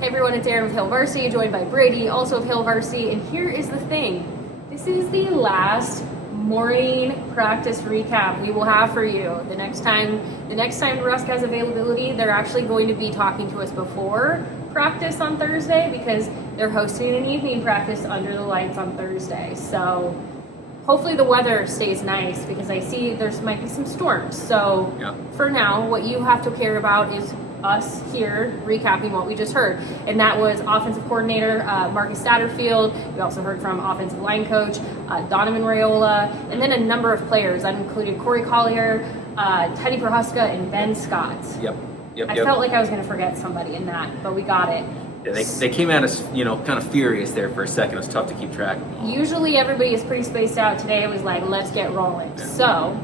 Hey everyone, it's Erin with Hail Varsity, joined by Brady, also of Hail Varsity, and here is the thing. This is the last morning practice recap we will have for you. The next time Nebraska has availability, they're actually going to be talking to us before practice on Thursday because they're hosting an evening practice under the lights on Thursday. So hopefully the weather stays nice because I see might be some storms. So For now, what you have to care about is us here recapping what we just heard, and that was offensive coordinator Marcus Satterfield. We also heard from offensive line coach Donovan Raiola, and then a number of players. That included Corey Collier, Teddy Prohaska, and Ben Scott. Yep. I felt like I was going to forget somebody in that, but we got it. Yeah, they came at us, kind of furious there for a second. It was tough to keep track of them all. Usually everybody is pretty spaced out. Today it was like, let's get rolling. Yeah. So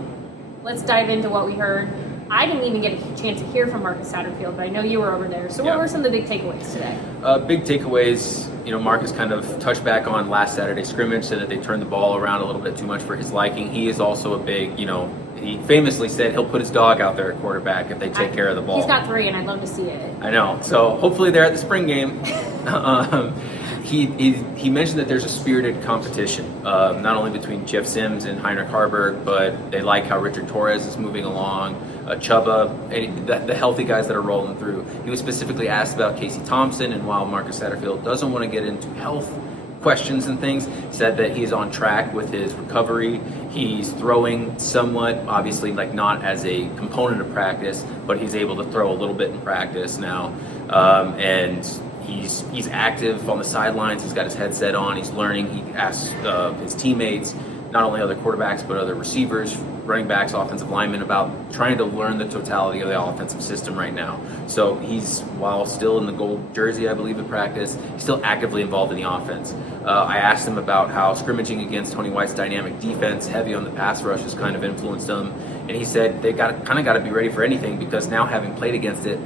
let's dive into what we heard. I didn't even get a chance to hear from Marcus Satterfield, but I know you were over there. So what were some of the big takeaways today? Big takeaways, Marcus kind of touched back on last Saturday's scrimmage, said that they turned the ball around a little bit too much for his liking. He is also a big, he famously said he'll put his dog out there at quarterback if they take care of the ball. He's got 3, and I'd love to see it. I know. So hopefully they're at the spring game. He mentioned that there's a spirited competition, not only between Jeff Sims and Heinrich Harburg, but they like how Richard Torres is moving along, Chubba, the healthy guys that are rolling through. He was specifically asked about Casey Thompson, and while Marcus Satterfield doesn't want to get into health questions and things, said that he's on track with his recovery. He's throwing somewhat, obviously like not as a component of practice, but he's able to throw a little bit in practice now, and he's active on the sidelines. He's got his headset on. He's learning. He asks his teammates, not only other quarterbacks, but other receivers, running backs, offensive linemen, about trying to learn the totality of the offensive system right now. So he's, while still in the gold jersey, I believe, in practice, he's still actively involved in the offense. I asked him about how scrimmaging against Tony White's dynamic defense, heavy on the pass rush, has kind of influenced him. And he said they got to be ready for anything, because now, having played against it,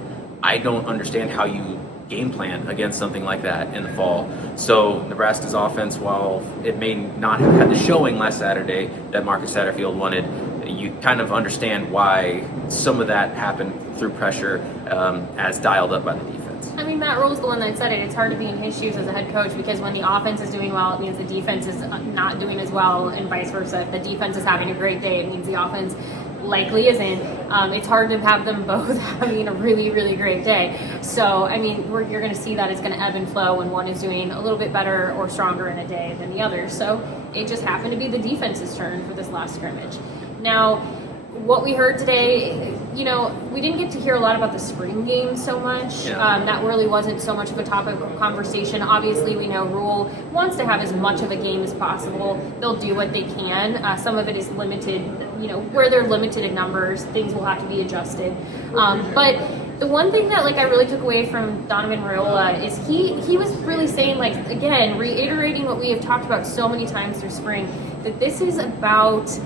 I don't understand how you game plan against something like that in the fall. So Nebraska's offense, while it may not have had the showing last Saturday that Marcus Satterfield wanted, you kind of understand why some of that happened through pressure as dialed up by the defense. I mean, Matt Rule's the one that said it. It's hard to be in his shoes as a head coach, because when the offense is doing well, it means the defense is not doing as well, and vice versa. If the defense is having a great day, it means the offense likely isn't. It's hard to have them both having a really, really great day. So, I mean, you're going to see that it's going to ebb and flow when one is doing a little bit better or stronger in a day than the other. So it just happened to be the defense's turn for this last scrimmage. Now, what we heard today, we didn't get to hear a lot about the spring game so much. That really wasn't so much of a topic of conversation. Obviously, we know Rule wants to have as much of a game as possible. They'll do what they can. Some of it is limited, where they're limited in numbers, things will have to be adjusted. But the one thing that I really took away from Donovan Raiola is he was really saying, again, reiterating what we have talked about so many times through spring, that this is about,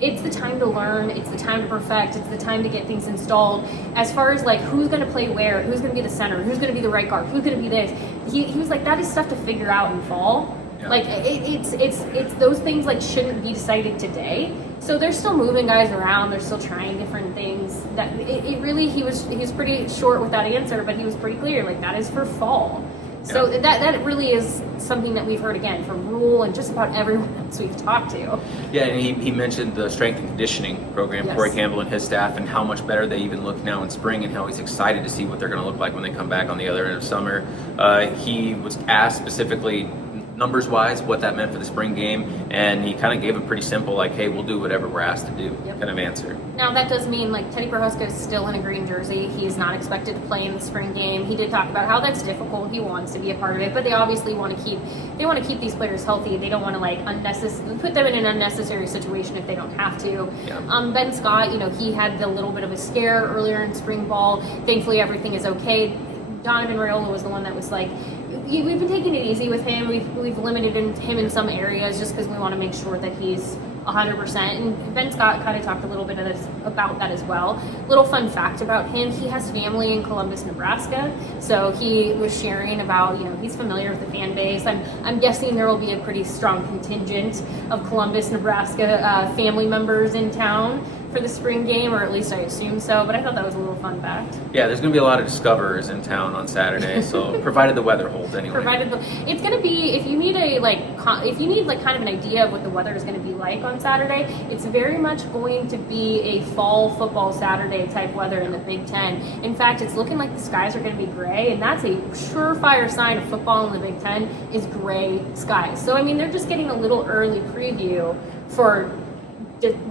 it's the time to learn, it's the time to perfect, it's the time to get things installed. As far as who's going to play where, who's going to be the center, who's going to be the right guard, who's going to be this, he was like, that is stuff to figure out in fall. Yeah. It's those things shouldn't be decided today. So they're still moving guys around, they're still trying different things. That it really, he was pretty short with that answer, but he was pretty clear, that is for fall. So that really is something that we've heard, again, from Rule and just about everyone else we've talked to. Yeah, and he mentioned the strength and conditioning program, Corey Campbell and his staff, and how much better they even look now in spring, and how he's excited to see what they're going to look like when they come back on the other end of summer. He was asked specifically, numbers-wise, what that meant for the spring game, and he kind of gave a pretty simple, hey, we'll do whatever we're asked to do kind of answer. Now, that does mean, Teddy Prohaska is still in a green jersey. He's not expected to play in the spring game. He did talk about how that's difficult. He wants to be a part of it, but they obviously want to keep these players healthy. They don't want to, put them in an unnecessary situation if they don't have to. Yeah. Ben Scott, he had the little bit of a scare earlier in spring ball. Thankfully, everything is okay. Donovan Raiola was the one that was we've been taking it easy with him. We've limited him in some areas just because we want to make sure that he's 100%. And Ben Scott kind of talked a little bit about that as well. Little fun fact about him, he has family in Columbus, Nebraska. So he was sharing about, he's familiar with the fan base. I'm guessing there will be a pretty strong contingent of Columbus, Nebraska family members in town. for the spring game, or at least I assume so. But I thought that was a little fun fact. Yeah, there's going to be a lot of discoverers in town on Saturday, so provided the weather holds anyway. It's going to be, if you need kind of an idea of what the weather is going to be like on Saturday, it's very much going to be a fall football Saturday type weather in the Big Ten. In fact, it's looking like the skies are going to be gray, and that's a surefire sign of football in the Big Ten is gray skies. So I mean, they're just getting a little early preview for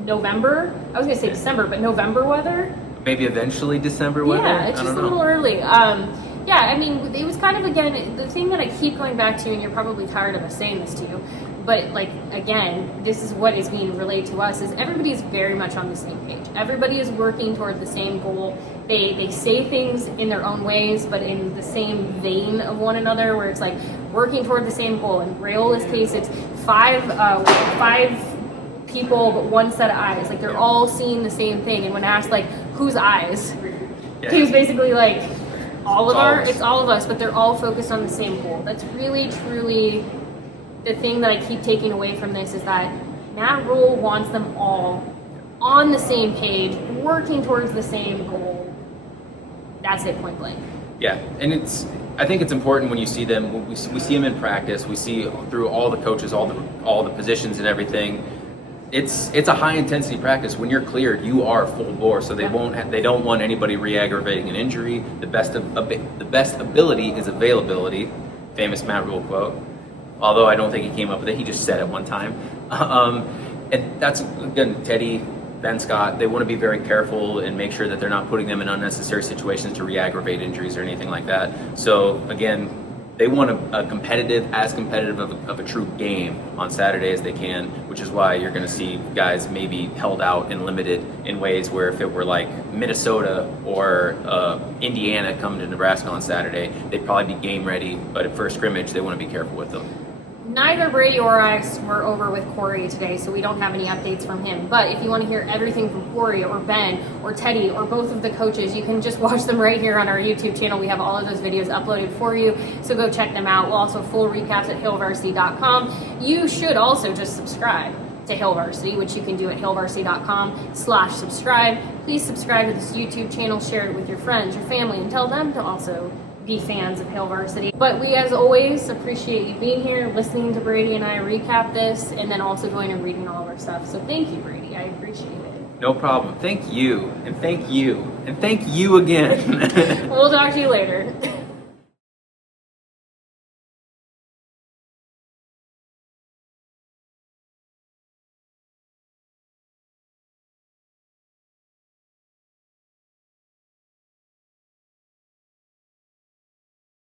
November. I was going to say December, but November weather. Maybe eventually December weather? Yeah, it's just a little early. Yeah, I mean, it was kind of, again, the thing that I keep going back to, and you're probably tired of us saying this to you, but, like, again, this is what is being relayed to us, is everybody is very much on the same page. Everybody is working toward the same goal. They say things in their own ways, but in the same vein of one another, where it's, like, working toward the same goal. In Raiola's case, it's five people, but one set of eyes. Like, they're all seeing the same thing. And when asked, like, whose eyes? Yeah. He was basically like, it's all of us, but they're all focused on the same goal. That's really, truly the thing that I keep taking away from this, is that Matt Rule wants them all on the same page, working towards the same goal. That's it, point blank. Yeah, and I think it's important when you see them. We see them in practice. We see through all the coaches, all the positions and everything. It's a high intensity practice. When you're cleared, you are full bore. So they don't want anybody re-aggravating an injury. The best ability is availability. Famous Matt Rule quote. Although I don't think he came up with it, he just said it one time. And that's, again, Teddy, Ben Scott, they want to be very careful and make sure that they're not putting them in unnecessary situations to re-aggravate injuries or anything like that. So again, they want as competitive of a true game on Saturday as they can, which is why you're going to see guys maybe held out and limited in ways where if it were like Minnesota or Indiana coming to Nebraska on Saturday, they'd probably be game ready, but at first scrimmage, they want to be careful with them. Neither Brady or I were over with Corey today, so we don't have any updates from him. But if you want to hear everything from Corey or Ben or Teddy or both of the coaches, you can just watch them right here on our YouTube channel. We have all of those videos uploaded for you, so go check them out. We'll also have full recaps at hailvarsity.com. You should also just subscribe to Hail Varsity, which you can do at hailvarsity.com/subscribe. Please subscribe to this YouTube channel, share it with your friends, your family, and tell them to also be fans of Hail Varsity. But we, as always, appreciate you being here, listening to Brady and I recap this, and then also going and reading all of our stuff. So thank you, Brady. I appreciate it. No problem. Thank you, and thank you, and thank you again. We'll talk to you later.